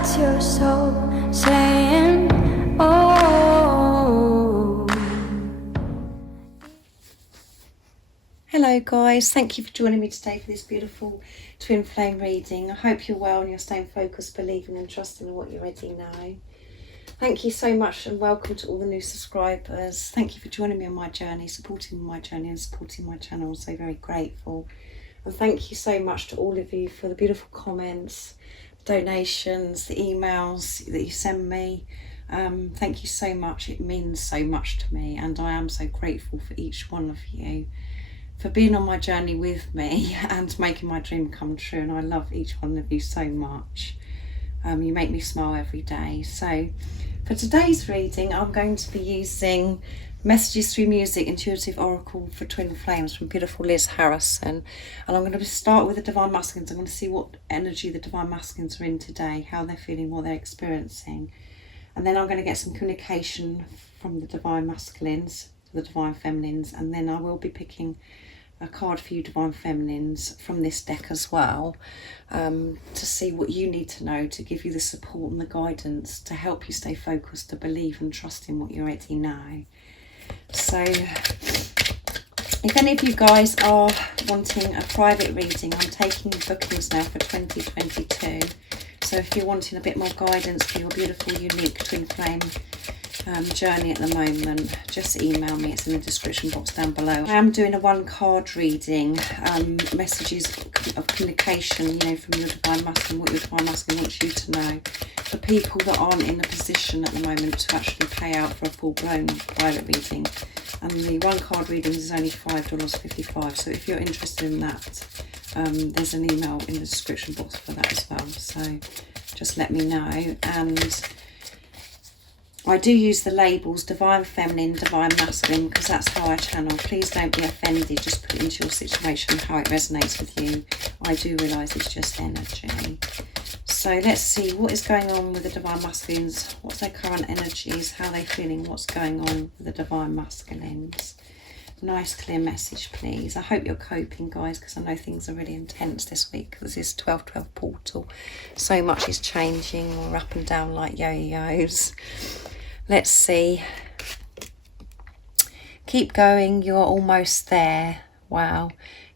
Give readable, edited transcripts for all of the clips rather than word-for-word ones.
That's your soul saying, oh. Hello guys, thank you for joining me today for this beautiful twin flame reading. I hope you're well and you're staying focused, believing and trusting in what you already know. Thank you so much and welcome to all the new subscribers. Thank you for joining me on my journey, supporting my journey and supporting my channel. I'm so very grateful. And thank you so much to all of you for the beautiful comments, donations, the emails that you send me. Thank you so much. It means so much to me and I am so grateful for each one of you for being on my journey with me and making my dream come true. And I love each one of you so much. You make me smile every day. So for today's reading, I'm going to be using Messages Through Music, Intuitive Oracle for Twin Flames from beautiful Liz Harrison. And I'm going to start with the Divine Masculines. I'm going to see what energy the Divine Masculines are in today, how they're feeling, what they're experiencing. And then I'm going to get some communication from the Divine Masculines, the Divine Feminines. And then I will be picking a card for you Divine Feminines from this deck as well, to see what you need to know to give you the support and the guidance to help you stay focused, to believe and trust in what you already know. So if any of you guys are wanting a private reading, I'm taking bookings now for 2022. So if you're wanting a bit more guidance for your beautiful, unique twin flame journey at the moment, just email me. It's in the description box down below. I am doing a one card reading, messages of communication, you know, from your Divine Masculine, what your Divine Masculine wants you to know, for people that aren't in a position at the moment to actually pay out for a full-blown private reading. And the one card reading is only $5.55, so if you're interested in that, there's an email in the description box for that as well, so just let me know. And I do use the labels Divine Feminine, Divine Masculine, because that's how I channel. Please don't be offended, just put it into your situation how it resonates with you. I do realise it's just energy. So let's see what is going on with the Divine Masculines. What's their current energies? How are they feeling? What's going on with the Divine Masculines? Nice clear message, please. I hope you're coping, guys, because I know things are really intense this week because this 12/12 portal. So much is changing. We're up and down like yo-yos. Let's see. Keep going. You're almost there. Wow.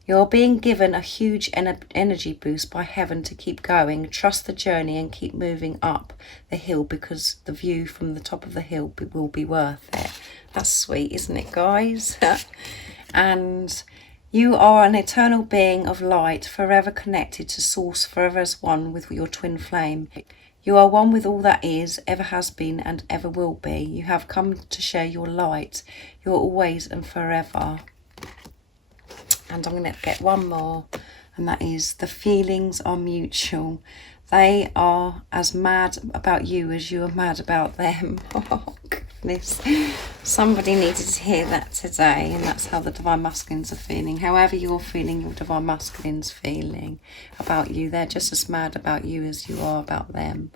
You're being given a huge energy boost by heaven to keep going. Trust the journey and keep moving up the hill, because the view from the top of the hill will be worth it. That's sweet, isn't it, guys? And you are an eternal being of light, forever connected to Source, forever as one with your twin flame. You are one with all that is, ever has been and ever will be. You have come to share your light. You're always and forever. And I'm going to get one more, and that is the feelings are mutual. They are as mad about you as you are mad about them. Oh, goodness. Somebody needed to hear that today, and that's how the Divine Masculines are feeling. However you're feeling, your Divine Masculines feeling about you. They're just as mad about you as you are about them.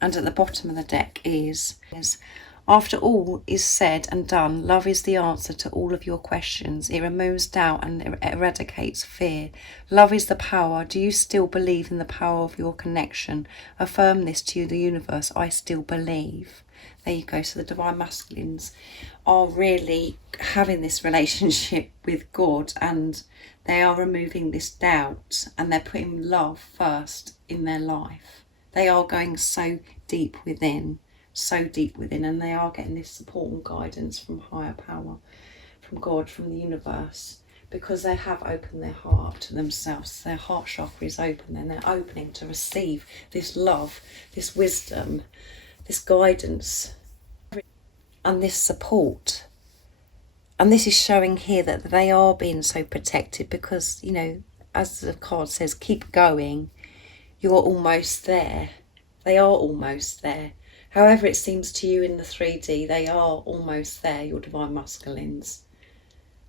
And at the bottom of the deck is after all is said and done, love is the answer to all of your questions. It removes doubt and eradicates fear. Love is the power. Do you still believe in the power of your connection? Affirm this to the universe. I still believe. There you go. So the Divine Masculines are really having this relationship with God, and they are removing this doubt, and they're putting love first in their life. They are going so deep within, and they are getting this support and guidance from higher power, from God, from the universe, because they have opened their heart to themselves. Their heart chakra is open, and they're opening to receive this love, this wisdom, this guidance and this support. And this is showing here that they are being so protected because, you know, as the card says, keep going. You're almost there. They are almost there. However it seems to you in the 3D, they are almost there, your Divine Masculines.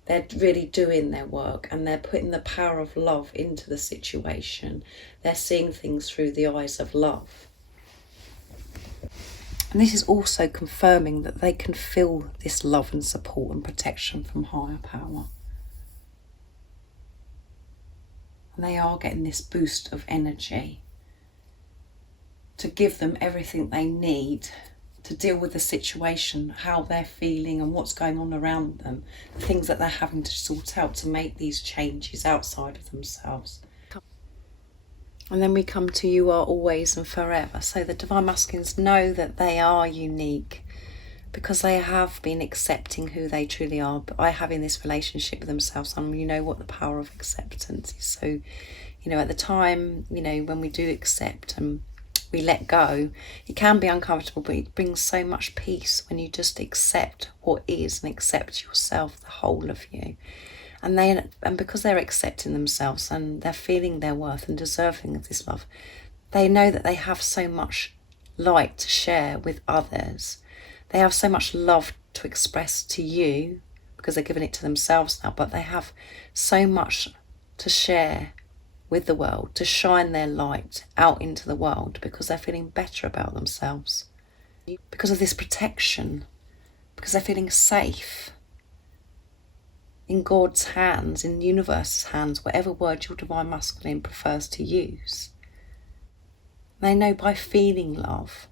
They're really doing their work, and they're putting the power of love into the situation. They're seeing things through the eyes of love. And this is also confirming that they can feel this love and support and protection from higher power. And they are getting this boost of energy to give them everything they need to deal with the situation, how they're feeling and what's going on around them, the things that they're having to sort out to make these changes outside of themselves. And then we come to you are always and forever. So the Divine Masculines know that they are unique because they have been accepting who they truly are by having this relationship with themselves. And you know what the power of acceptance is. So, at the time, when we do accept and we let go, it can be uncomfortable, but it brings so much peace when you just accept what is and accept yourself, the whole of you. And because they're accepting themselves and they're feeling their worth and deserving of this love, they know that they have so much light to share with others. They have so much love to express to you because they're giving it to themselves now, but they have so much to share with the world, to shine their light out into the world because they're feeling better about themselves. Because of this protection, because they're feeling safe in God's hands, in the universe's hands, whatever word your Divine Masculine prefers to use. They know by feeling love,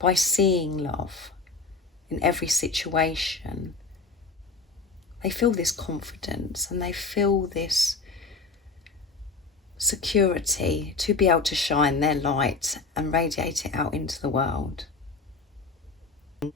by seeing love in every situation, they feel this confidence and they feel this security to be able to shine their light and radiate it out into the world. And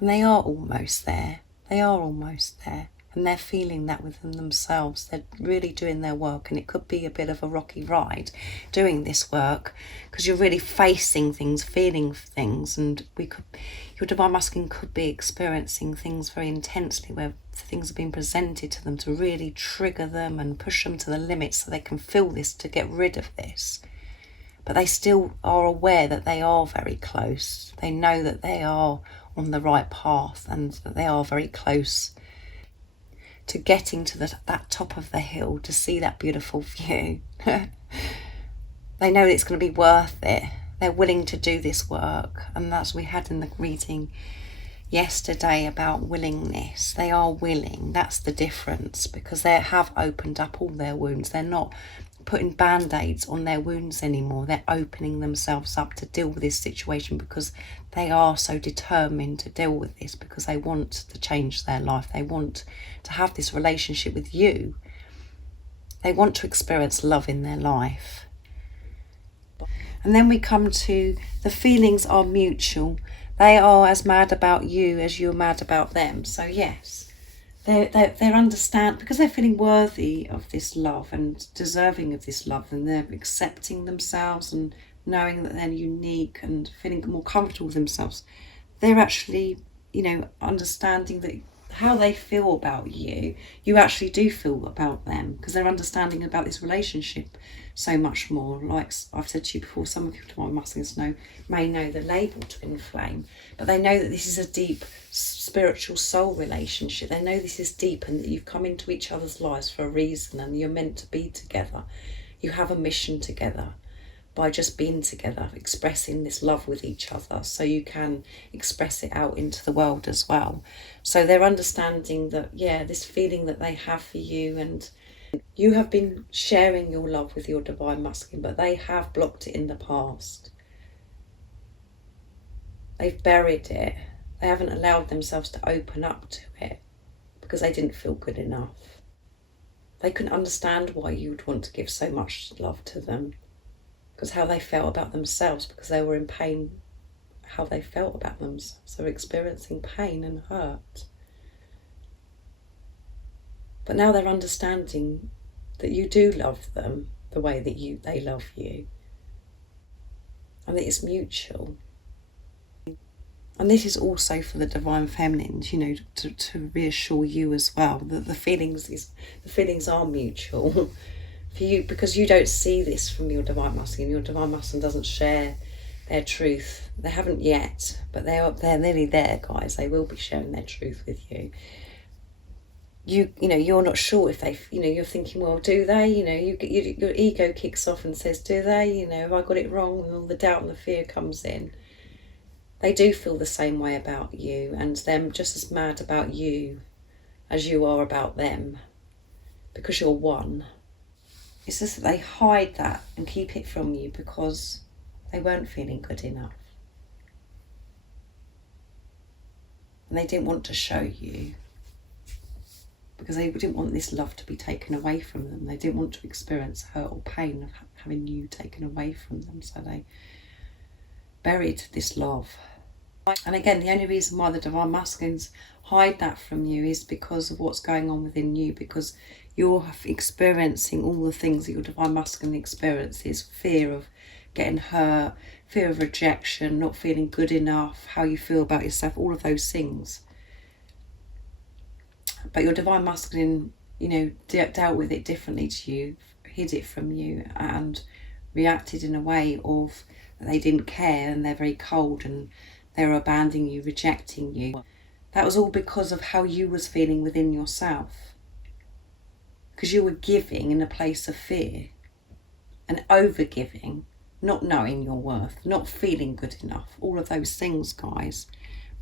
they are almost there. They are almost there. And they're feeling that within themselves. They're really doing their work, and it could be a bit of a rocky ride doing this work because you're really facing things, feeling things, and your Divine Masculine could be experiencing things very intensely where things are being presented to them to really trigger them and push them to the limit so they can feel this, to get rid of this. But they still are aware that they are very close. They know that they are on the right path and that they are very close to getting to that top of the hill to see that beautiful view. They know it's going to be worth it. They're willing to do this work. And that's what we had in the reading yesterday about willingness. They are willing. That's the difference, because they have opened up all their wounds. They're not putting band-aids on their wounds anymore. They're opening themselves up to deal with this situation because they are so determined to deal with this, because they want to change their life. They want to have this relationship with you. They want to experience love in their life. And then we come to the feelings are mutual. They are as mad about you as you're mad about them. So yes, they're understand, because they're feeling worthy of this love and deserving of this love, and they're accepting themselves and knowing that they're unique and feeling more comfortable with themselves. They're actually, understanding that how they feel about you, you actually do feel about them, because they're understanding about this relationship so much more. Like I've said to you before, some of you Divine Masculines may know the label Twin Flame, but they know that this is a deep spiritual soul relationship. They know this is deep and that you've come into each other's lives for a reason and you're meant to be together. You have a mission together by just being together, expressing this love with each other, so you can express it out into the world as well. So they're understanding that, this feeling that they have for you, and you have been sharing your love with your Divine Masculine, but they have blocked it in the past. They've buried it. They haven't allowed themselves to open up to it because they didn't feel good enough. They couldn't understand why you would want to give so much love to them, because how they felt about themselves, because they were in pain, how they felt about themselves. So experiencing pain and hurt. But now they're understanding that you do love them the way that they love you, and that it's mutual. And this is also for the Divine Feminines, to reassure you as well that the feelings are mutual for you, because you don't see this from your Divine Masculine. Your Divine Masculine doesn't share their truth. They haven't yet, but they're nearly there, guys. They will be sharing their truth with you. You're not sure if they, you're thinking, well, do they? Your ego kicks off and says, do they? Have I got it wrong? And all the doubt and the fear comes in. They do feel the same way about you, and they're just as mad about you as you are about them, because you're one. It's just that they hide that and keep it from you because They weren't feeling good enough. And they didn't want to show you, because they didn't want this love to be taken away from them. They didn't want to experience hurt or pain of having you taken away from them. So they buried this love. And again, the only reason why the Divine Masculines hide that from you is because of what's going on within you, because you're experiencing all the things that your Divine Masculine experiences: fear of getting hurt, fear of rejection, not feeling good enough, how you feel about yourself, all of those things. But your Divine Masculine, you know, dealt with it differently to you, hid it from you, and reacted in a way of they didn't care, and they're very cold, and they were abandoning you, rejecting you. That was all because of how you was feeling within yourself. Because you were giving in a place of fear and over-giving, not knowing your worth, not feeling good enough, all of those things, guys.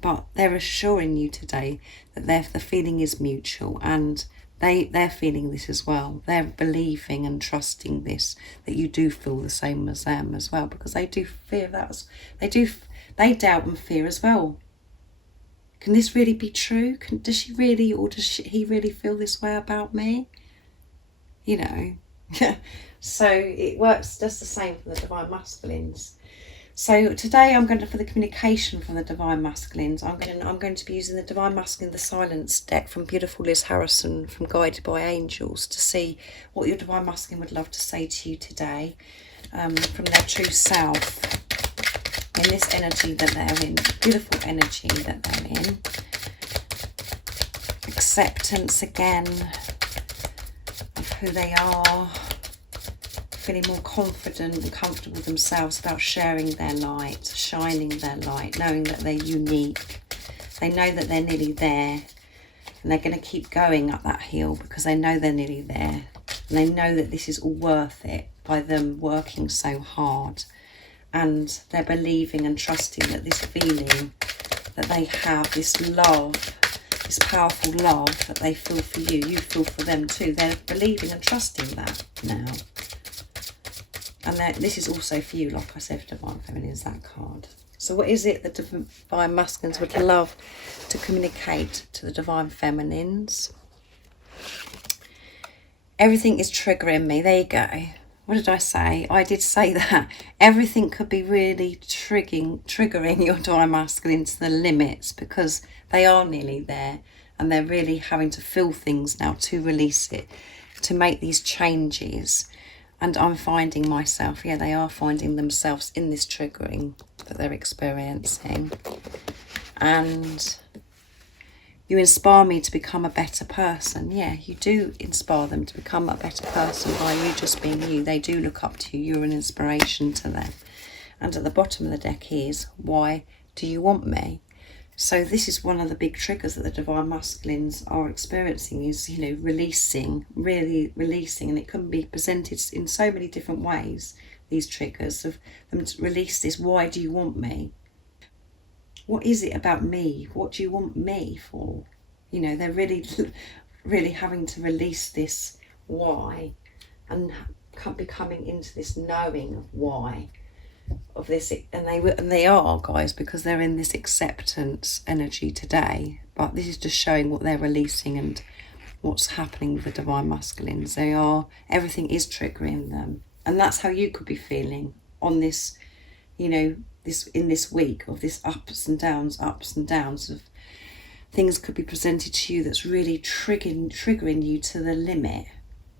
But they're assuring you today that the feeling is mutual, and they're feeling this as well. They're believing and trusting this, that you do feel the same as them as well, because they do fear that. They doubt and fear as well. Can this really be true? Does she really, or does he really feel this way about me? You know. So it works just the same for the Divine Masculines. So today I'm going to, for the communication from the Divine Masculines, I'm going to be using the Divine Masculine, the Silence deck from beautiful Liz Harrison from Guided by Angels, to see what your Divine Masculine would love to say to you today, from their true self, in this energy that they're in, beautiful energy that they're in. Acceptance again of who they are, feeling more confident and comfortable with themselves about sharing their light, shining their light, knowing that they're unique. They know that they're nearly there, and they're going to keep going up that hill because they know they're nearly there, and they know that this is all worth it by them working so hard. And they're believing and trusting that this feeling that they have, this love, this powerful love that they feel for you, you feel for them too. They're believing and trusting that now. And this is also for you, like I said, for Divine Feminine is that card. So what is it that Divine Masculines would love to communicate to the Divine Feminines? Everything is triggering me. There you go. What did I say? I did say that. Everything could be really triggering your Divine Masculine to the limits, because they are nearly there, and they're really having to feel things now to release it, to make these changes. And I'm finding myself, yeah, they are finding themselves in this triggering that they're experiencing. And you inspire me to become a better person. Yeah, you do inspire them to become a better person by you just being you. They do look up to you. You're an inspiration to them. And at the bottom of the deck is, why do you want me? So this is one of the big triggers that the Divine Masculines are experiencing, is, you know, releasing, really releasing. And it can be presented in so many different ways, these triggers of them to release this, why do you want me? What is it about me? What do you want me for? You know, they're really having to release this why, and be coming into this knowing of why, of this. And they are, guys, because they're in this acceptance energy today. But this is just showing what they're releasing and what's happening with the Divine Masculines. Everything is triggering them. And that's how you could be feeling on this, you know, in this week of this ups and downs of things could be presented to you that's really triggering you to the limit,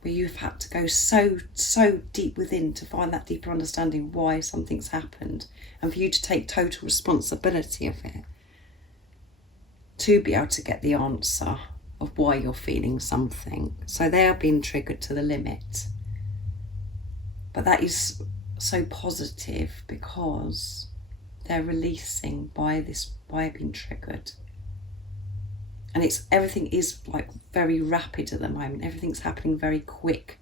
where you've had to go so deep within to find that deeper understanding why something's happened, and for you to take total responsibility of it, to be able to get the answer of why you're feeling something. So they are being triggered to the limit. But that is so positive, because they're releasing by being triggered. And everything is like very rapid at the moment. Everything's happening very quick,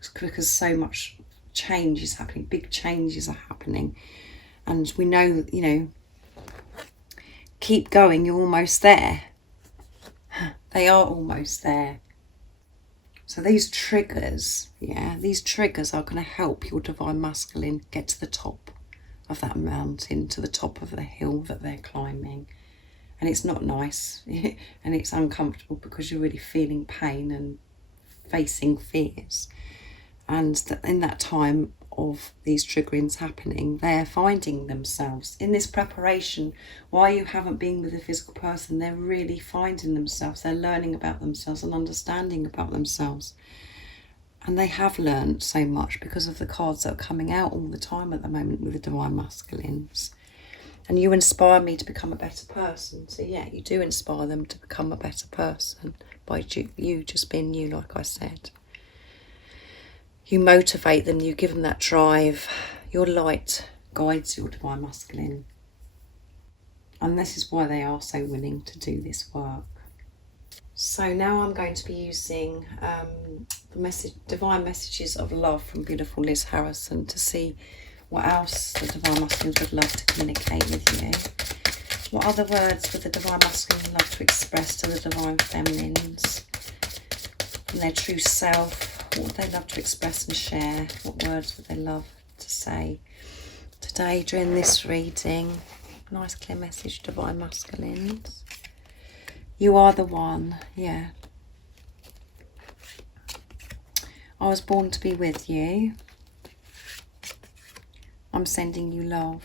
because so much change is happening. Big changes are happening. And we know, you know, keep going, you're almost there. They are almost there. So these triggers, these triggers are going to help your Divine Masculine get to the top of that mountain to the top of the hill that they're climbing. And it's not nice and it's uncomfortable because you're really feeling pain and facing fears. And in that time of these triggerings happening, they're finding themselves in this preparation. While you haven't been with a physical person, they're really finding themselves. They're learning about themselves and understanding about themselves. And they have learned so much because of the cards that are coming out all the time at the moment with the Divine Masculines. And you inspire me to become a better person. So yeah, you do inspire them to become a better person by you just being you, like I said. You motivate them, you give them that drive. Your light guides your Divine Masculine. And this is why they are so willing to do this work. So now I'm going to be using the Divine Messages of Love from beautiful Liz Harrison to see what else the Divine Masculines would love to communicate with you. What other words would the Divine Masculine love to express to the Divine Feminines? From their true self, what would they love to express and share? What words would they love to say today during this reading? Nice clear message, Divine Masculines. You are the one, yeah. I was born to be with you. I'm sending you love.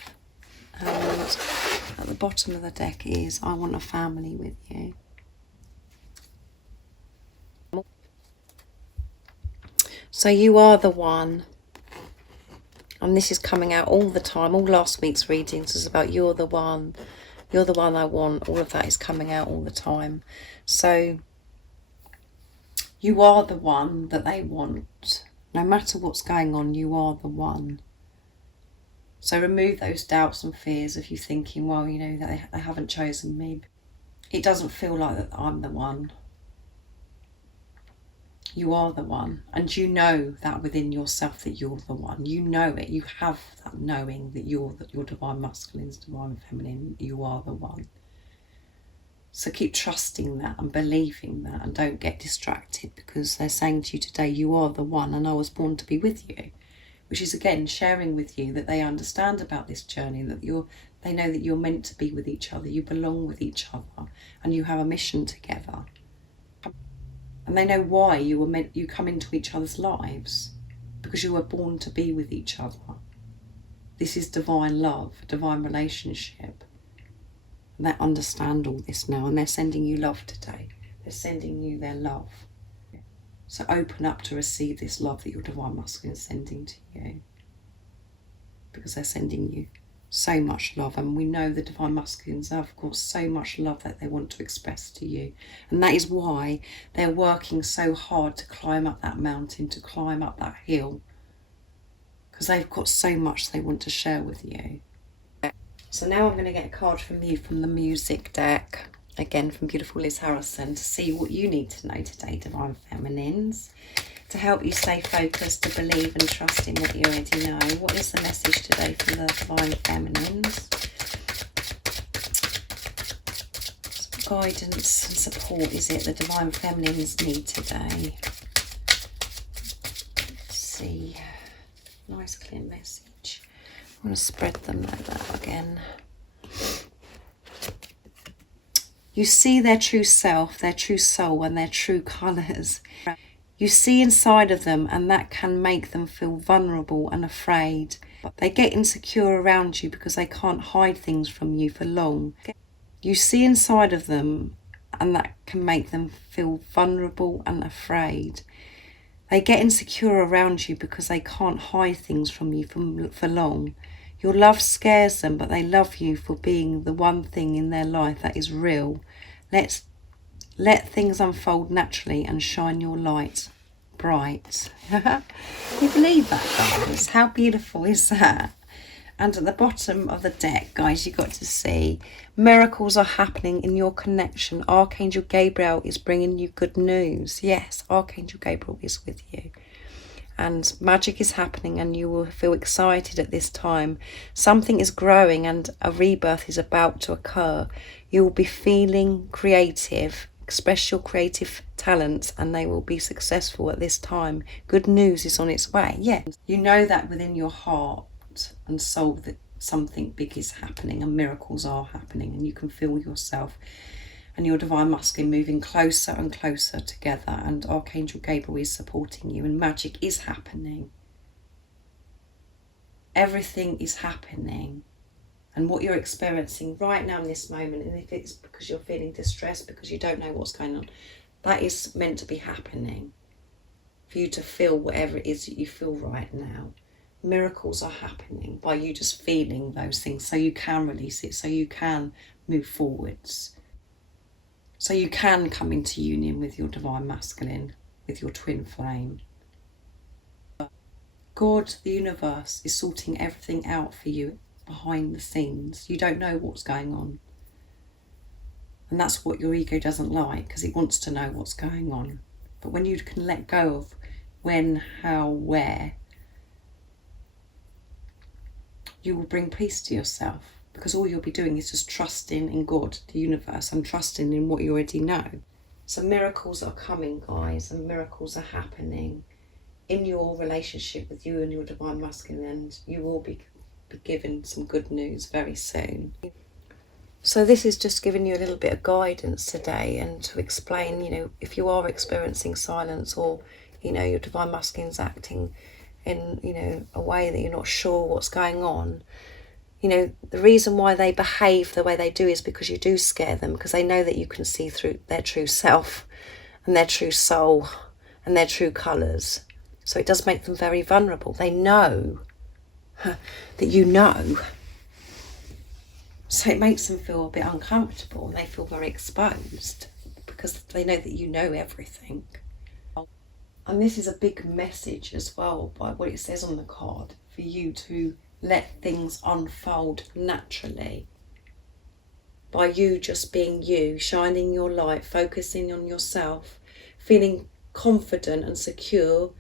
And at the bottom of the deck is, I want a family with you. So you are the one. And this is coming out all the time. All last week's readings was about you're the one. You're the one I want. All of that is coming out all the time. So you are the one that they want. No matter what's going on, you are the one. So remove those doubts and fears of you thinking, well, you know, that they haven't chosen me. It doesn't feel like that I'm the one. You are the one. And you know that within yourself that you're the one. You know it. You have that knowing that you're your Divine Masculine's Divine Feminine. You are the one. So keep trusting that and believing that, and don't get distracted, because they're saying to you today, you are the one and I was born to be with you. Which is again sharing with you that they understand about this journey, that they know that you're meant to be with each other, you belong with each other, and you have a mission together. And they know why you come into each other's lives, because you were born to be with each other. This is divine love, divine relationship. And they understand all this now, and they're sending you love today. They're sending you their love. So open up to receive this love that your Divine Masculine is sending to you, because they're sending you so much love. And we know the Divine Masculines have got so much love that they want to express to you. And that is why they're working so hard to climb up that mountain, to climb up that hill, because they've got so much they want to share with you. So now I'm going to get a card from you from the music deck. Again, from beautiful Liz Harrison, to see what you need to know today, Divine Feminines, to help you stay focused, to believe and trust in what you already know. What is the message today from the Divine Feminines? What guidance and support is it the Divine Feminines need today? Let's see. Nice clear message. I'm going to spread them like that again. You see their true self, their true soul, and their true colours. You see inside of them, and that can make them feel vulnerable and afraid. They get insecure around you because they can't hide things from you for long. You see inside of them, and that can make them feel vulnerable and afraid. They get insecure around you because they can't hide things from you for long. Your love scares them, but they love you for being the one thing in their life that is real. Let things unfold naturally and shine your light bright. You believe that, guys? How beautiful is that? And at the bottom of the deck, guys, you got to see miracles are happening in your connection. Archangel Gabriel is bringing you good news. Yes, Archangel Gabriel is with you. And magic is happening, and you will feel excited at this time. Something is growing and a rebirth is about to occur. You will be feeling creative. Express your creative talents and they will be successful at this time. Good news is on its way. Yeah, you know that within your heart and soul that something big is happening and miracles are happening, and you can feel yourself and your divine masculine moving closer and closer together, and Archangel Gabriel is supporting you, and magic is happening. Everything is happening. And what you're experiencing right now in this moment, and if it's because you're feeling distressed because you don't know what's going on, that is meant to be happening. For you to feel whatever it is that you feel right now. Miracles are happening by you just feeling those things, so you can release it, so you can move forwards. So you can come into union with your divine masculine, with your twin flame. God, the universe, is sorting everything out for you behind the scenes. You don't know what's going on. And that's what your ego doesn't like, because it wants to know what's going on. But when you can let go of when, how, where, you will bring peace to yourself, because all you'll be doing is just trusting in God, the universe, and trusting in what you already know. So miracles are coming, guys, and miracles are happening in your relationship with you and your divine masculine, and you will be given some good news very soon. So this is just giving you a little bit of guidance today, and to explain, if you are experiencing silence, or, your divine masculine's acting in, a way that you're not sure what's going on, the reason why they behave the way they do is because you do scare them, because they know that you can see through their true self and their true soul and their true colours. So it does make them very vulnerable. They know that you know. So it makes them feel a bit uncomfortable, and they feel very exposed because they know that you know everything. And this is a big message as well, by what it says on the card, for you to let things unfold naturally. By you just being you, shining your light, focusing on yourself, feeling confident and secure,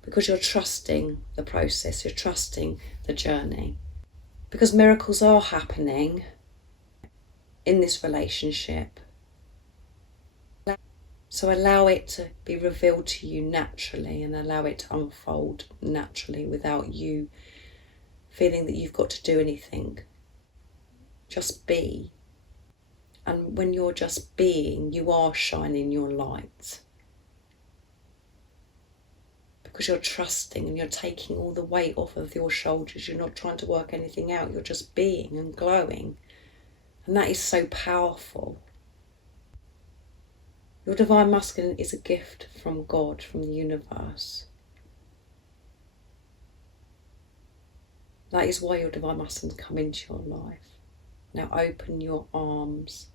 because you're trusting the process, you're trusting the journey. Because miracles are happening in this relationship. So allow it to be revealed to you naturally, and allow it to unfold naturally without you feeling that you've got to do anything. Just be. And when you're just being, you are shining your light. Because you're trusting and you're taking all the weight off of your shoulders. You're not trying to work anything out. You're just being and glowing. And that is so powerful. Your divine masculine is a gift from God, from the universe. That is why your divine masculine come into your life. Now open your arms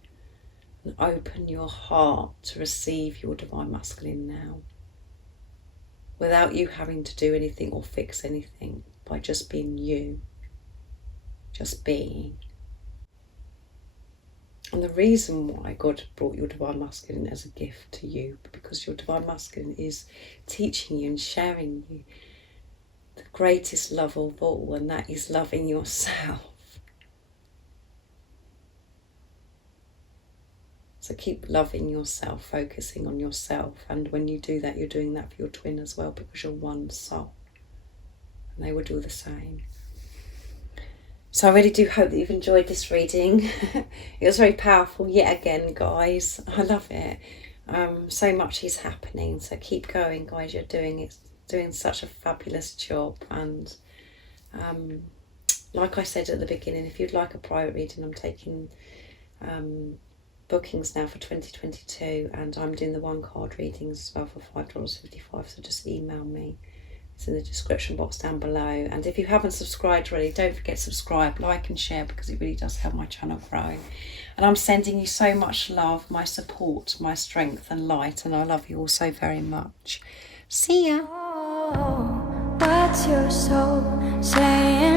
and open your heart to receive your divine masculine now, without you having to do anything or fix anything, by just being you, just being. And the reason why God brought your divine masculine as a gift to you, because your divine masculine is teaching you and sharing you the greatest love of all, and that is loving yourself. So keep loving yourself, focusing on yourself, and when you do that, you're doing that for your twin as well, because you're one soul, and they will do the same. So I really do hope that you've enjoyed this reading. It was very powerful yet again, guys. I love it. So much is happening, so keep going, guys. You're doing such a fabulous job. And like I said at the beginning, if you'd like a private reading, I'm taking bookings now for 2022, and I'm doing the one card readings as well for $5.55, so just email me. It's in the description box down below. And if you haven't subscribed already, don't forget to subscribe, like and share, because it really does help my channel grow. And I'm sending you so much love, my support, my strength and light, and I love you all so very much. See ya. Oh, what's your soul saying?